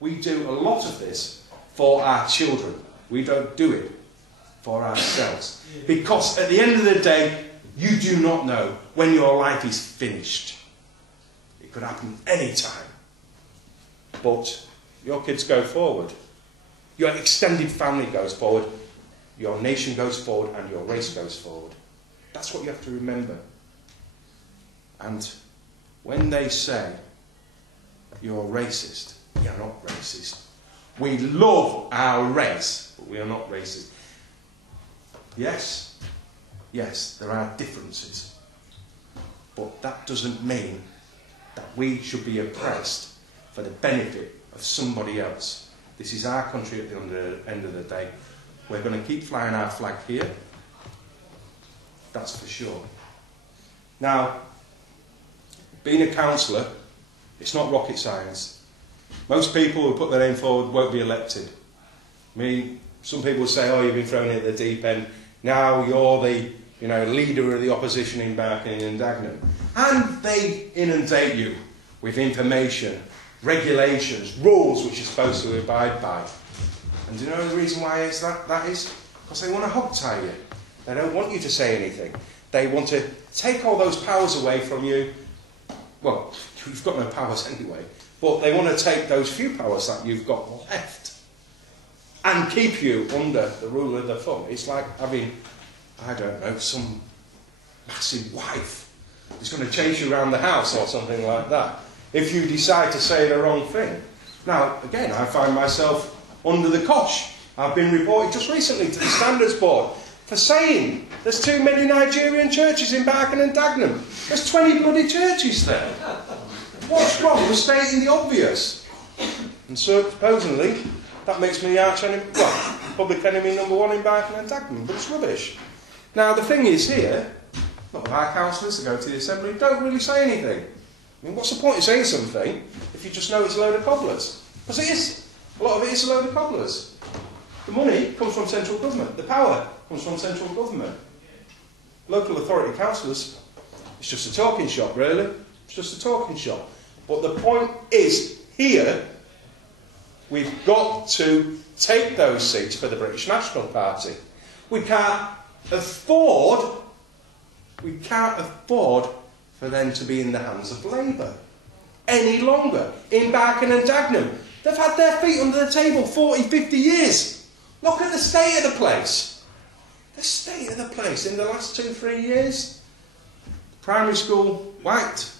We do a lot of this for our children. We don't do it for ourselves. Because at the end of the day, you do not know when your life is finished. It could happen any time. But your kids go forward. Your extended family goes forward. Your nation goes forward and your race goes forward. That's what you have to remember. And when they say you're racist, you're not racist. We love our race, but we are not racist. Yes, there are differences. But that doesn't mean that we should be oppressed for the benefit of somebody else. This is our country at the end of the day. We're going to keep flying our flag here. That's for sure. Now, being a councillor, it's not rocket science. Most people who put their name forward won't be elected. I mean, some people say, oh, you've been thrown in at the deep end. Now you're the leader of the opposition in Barking and Dagenham. And they inundate you with information, regulations, rules which you're supposed to abide by. And do you know the reason why it's that is? Because they want to hog-tie you. They don't want you to say anything. They want to take all those powers away from you. Well, you've got no powers anyway. But they want to take those few powers that you've got left and keep you under the rule of the thumb. It's like having, I don't know, some massive wife who's going to chase you around the house or something like that if you decide to say the wrong thing. Now, again, I find myself under the cosh. I've been reported just recently to the Standards Board for saying there's too many Nigerian churches in Barking and Dagenham. There's 20 bloody churches there. What's wrong with stating the obvious? And so, supposedly, that makes me the arch enemy, well, public enemy number one in Barking and Dagenham, but it's rubbish. Now, the thing is here, a lot of our councillors that go to the Assembly don't really say anything. I mean, what's the point of saying something if you just know it's a load of cobblers? Because it is. A lot of it is a load of cobblers. The money comes from central government. The power comes from central government. Local authority councillors, it's just a talking shop, really. It's just a talking shop. But the point is, here, we've got to take those seats for the British National Party. We can't afford for them to be in the hands of Labour any longer. In Barking and Dagenham, they've had their feet under the table 40, 50 years. Look at the state of the place. The state of the place in the last 2-3 years. Primary school, white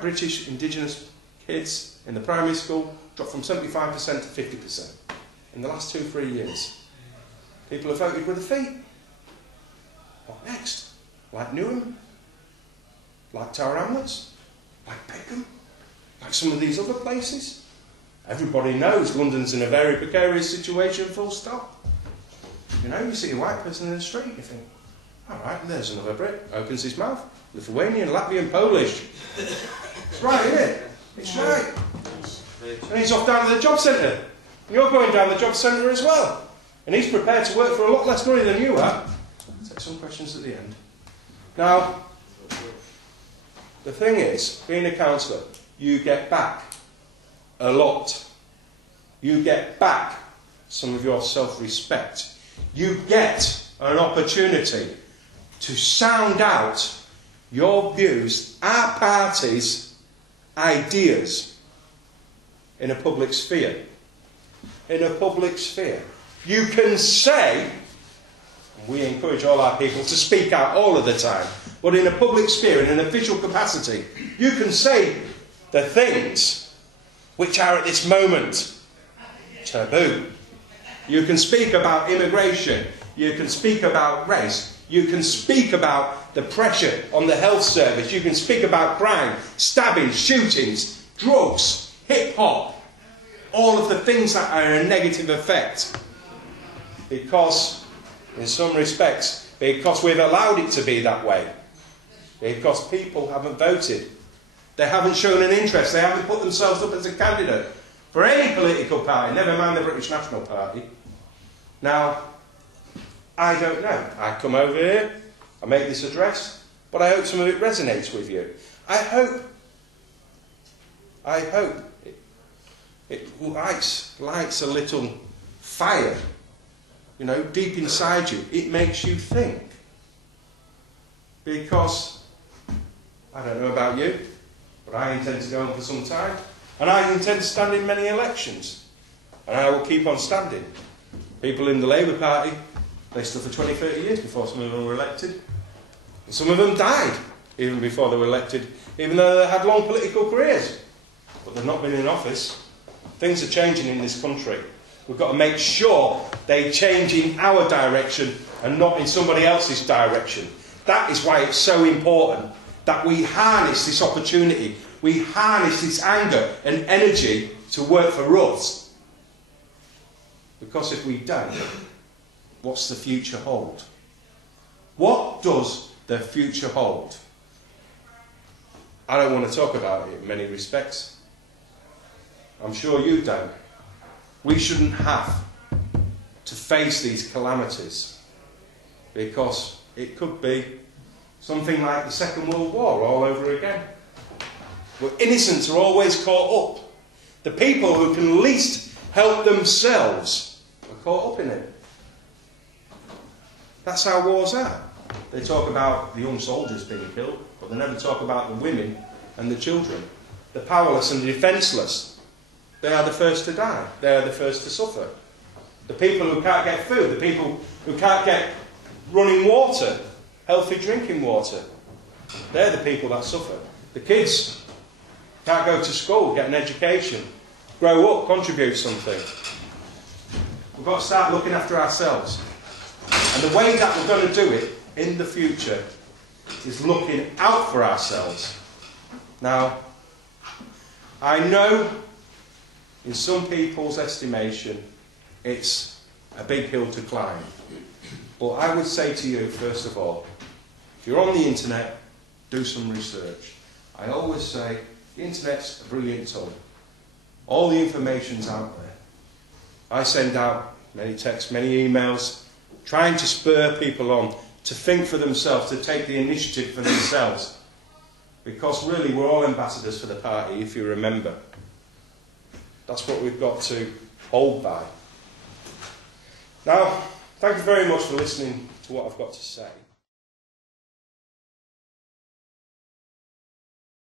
British indigenous kids in the primary school dropped from 75% to 50% in the last 2-3 years. People have voted with their feet. What next? Like Newham? Like Tower Hamlets? Like Peckham? Like some of these other places? Everybody knows London's in a very precarious situation, full stop. You know, you see a white person in the street, you think, all right, there's another Brit, opens his mouth, Lithuanian, Latvian, Polish. It's right, isn't it? It's right. And he's off down to the job centre. And you're going down the job centre as well. And he's prepared to work for a lot less money than you are. I'll take some questions at the end. Now, the thing is, being a councillor, you get back a lot. You get back some of your self-respect. You get an opportunity to sound out your views, our party's ideas in a public sphere. In a public sphere. You can say, and we encourage all our people to speak out all of the time, but in a public sphere, in an official capacity, you can say the things which are at this moment taboo. You can speak about immigration. You can speak about race. You can speak about the pressure on the health service. You can speak about crime, stabbings, shootings, drugs, hip-hop, all of the things that are a negative effect. Because, in some respects, because we've allowed it to be that way. Because people haven't voted. They haven't shown an interest. They haven't put themselves up as a candidate for any political party, never mind the British National Party. Now, I don't know. I come over here, I make this address, but I hope some of it resonates with you. I hope It lights a little fire, you know, deep inside you. It makes you think. Because, I don't know about you, but I intend to go on for some time. And I intend to stand in many elections. And I will keep on standing. People in the Labour Party, they stood for 20, 30 years before some of them were elected. And some of them died even before they were elected, even though they had long political careers. But they've not been in office. Things are changing in this country. We've got to make sure they change in our direction and not in somebody else's direction. That is why it's so important that we harness this opportunity. We harness this anger and energy to work for us. Because if we don't, what's the future hold? What does the future hold? I don't want to talk about it in many respects. I'm sure you don't. We shouldn't have to face these calamities, because it could be something like the Second World War all over again. Where innocents are always caught up. The people who can least help themselves are caught up in it. That's how wars are. They talk about the young soldiers being killed, but they never talk about the women and the children, the powerless and the defenceless. They are the first to die. They are the first to suffer. The people who can't get food, the people who can't get running water, healthy drinking water, they're the people that suffer. The kids can't go to school, get an education, grow up, contribute something. We've got to start looking after ourselves. And the way that we're going to do it in the future is looking out for ourselves. Now, I know in some people's estimation it's a big hill to climb. But I would say to you, first of all, if you're on the internet, do some research. I always say, the internet's a brilliant tool. All the information's out there. I send out many texts, many emails, trying to spur people on to think for themselves, to take the initiative for themselves. Because really, we're all ambassadors for the party, if you remember. That's what we've got to hold by. Now, thank you very much for listening to what I've got to say.